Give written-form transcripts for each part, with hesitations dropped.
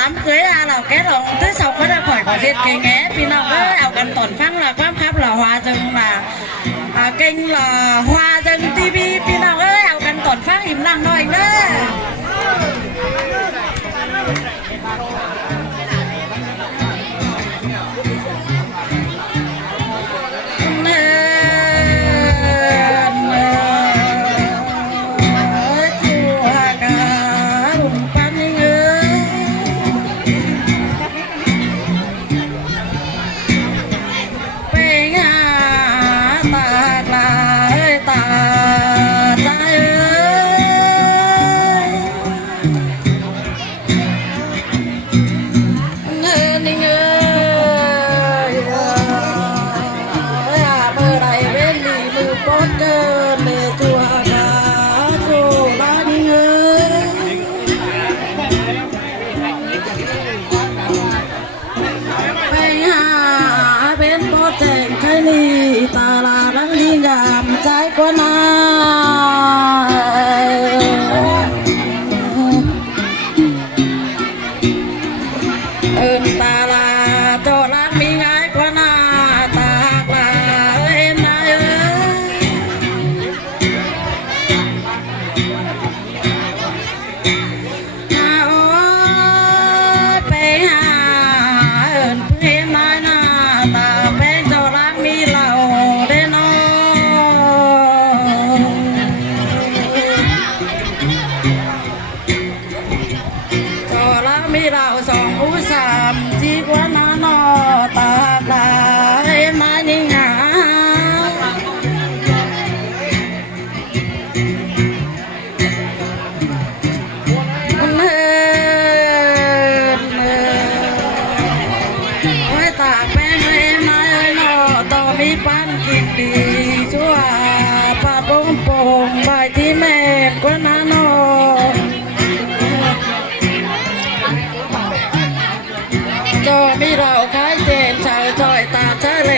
ล้ำเคยเราแกเราที่สองก็ได้ข่อยขอเช็ดเก่งแง่พี่น้องก็เอากันตอนฟังละความคับละhoaจังละเก่งละhoaจังทีวีพี่น้องเอ้ยเอากันตอนฟังอิ่มนั่งหน่อยเด้ใจก็นาตาลาโจรักมีง่ายกว่านาตาลาเอ็นนายโอ้ยไปหาเพื่อนนายนาตาเป็นโจรักมีเราได้นอมีเราสองผู้สามที่กว่านาโนตาตาเอ็นมานิ่งหาไว้ตากแป้งเอ็นมาเอ็นโนต่อมีปั้นกินดีชั่วปาโป่งโป่งใบที่แม่กว่านาโนมีเราคล้ายเจนชาวจอยตาเฉล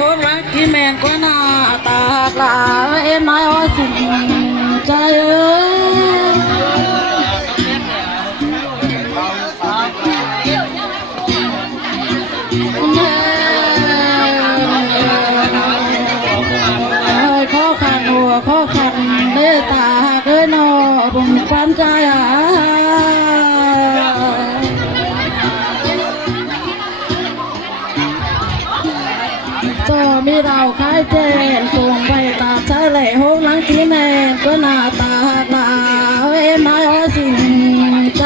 ห้องรักที่แมงกว่าหน้าตาลาเอ็นไม้อ้อสิ่งใจข้อขันหัวข้อขันเนื้อตาเกินนอบุญความใจมีเราคล้ายเจนส่งไปตาเฉลยห้องหลังที่แม่ก็หน้าตาลาเอ็นไม้อ้อสิ่งใจ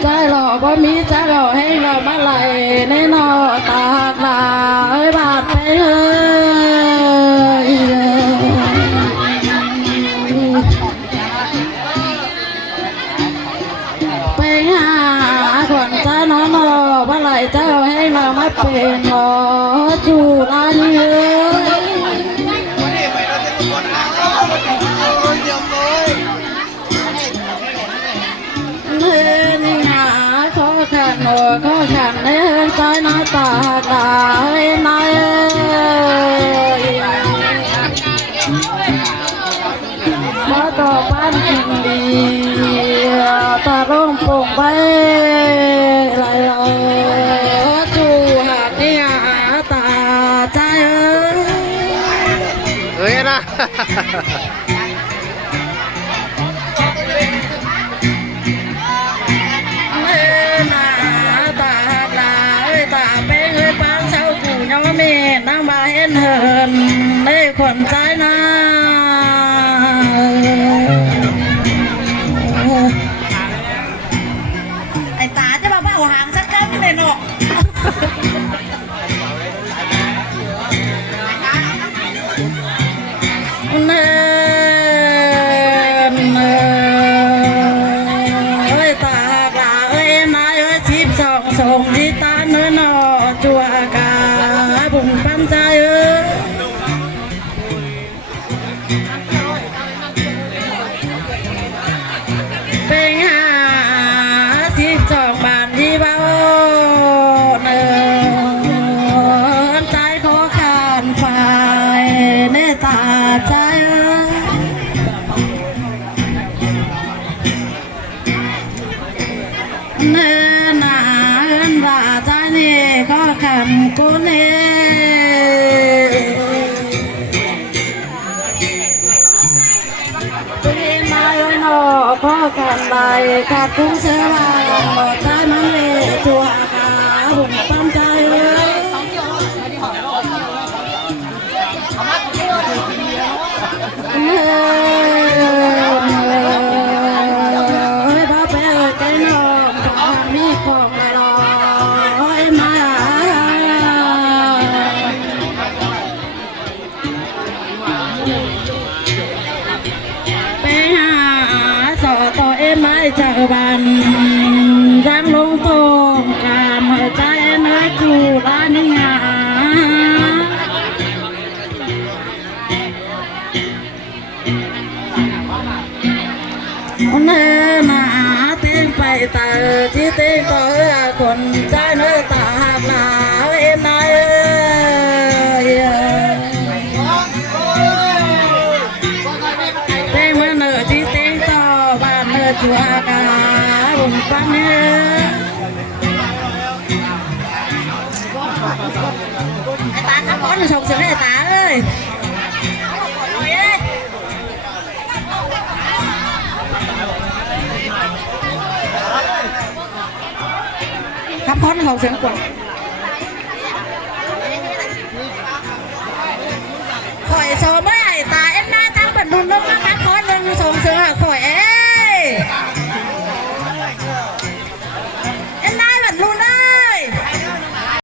ใจหล่อบ่มีใจหล่อให้เรามาไหลในนอตาลาบาดไปไปหาคนใจน้องมาไหลเจ้าให้เรามาเป็นหมอจูร้านเยอะนี่หาข้อขันหัวข้อขันในใจหน้าตาตาให้นายมาต่อบ้านกินดีตาร้องโป่งไปไหลจูหาเนี่ยตาใจเอ้ยนะนั่งมาเห็นเหินในคนใจนาไอ้ตาจะมาบ้าหางสักครั้งเลยเนาะเนินเอ้ยตาตาเอ้ยมาเอ้ยชีพส่งที่ตาเนินนอจัวกาบุญปั้นใจเอ้ย พ่อกันใบขาดคุ้งเสือลายหมดใจมันเละจัวขาหุ่นปั้มใจบ้าเป้แกงหอมทางมีของละลอยมาไปหาสอต่อไม้จากบันรังลงตรงกามหัวใจน้อยจูร้านนี้หาเนื้อหนาเต้นไปตาที่เต้นต่อคนใจเนื้อตาหักหนาเอ็นนายเต้นมาเนื้อที่เต้นต่อบ้านเนื้อชัวกาบุญปังเนื้อไอ้ตาขับรถส่งเสียงไอ้ตาเอ้ยขับรถส่งเสียงกว่า